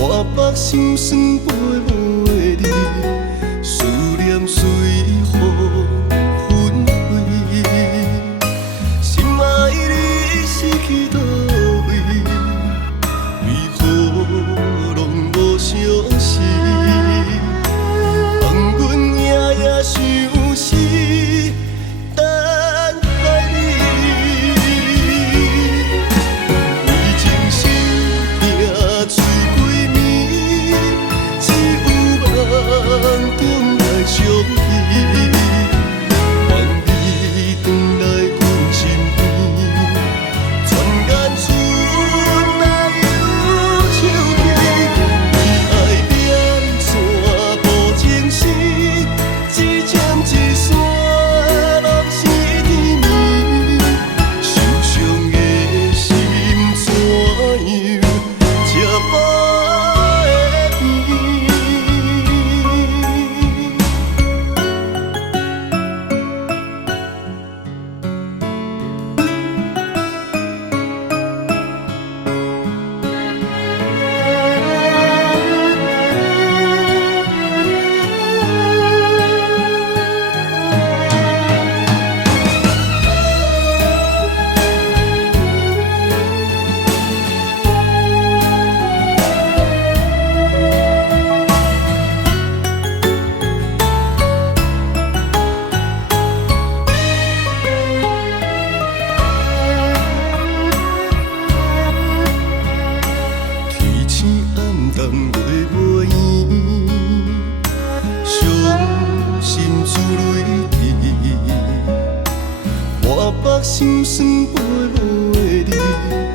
我目心酸飞袂离，思念随风纷飞。心爱你是去倒位？为何拢无相识？放阮夜夜想死，等待你。为情心拼出几暝，只有梦中来相依。望你回来阮身边，转眼春来又秋天。为爱念线无情丝，一针一线拢是甜蜜。受伤的心怎样吃无会甜？天星暗淡月无圆，伤心珠泪滴，我目心酸飞袂离。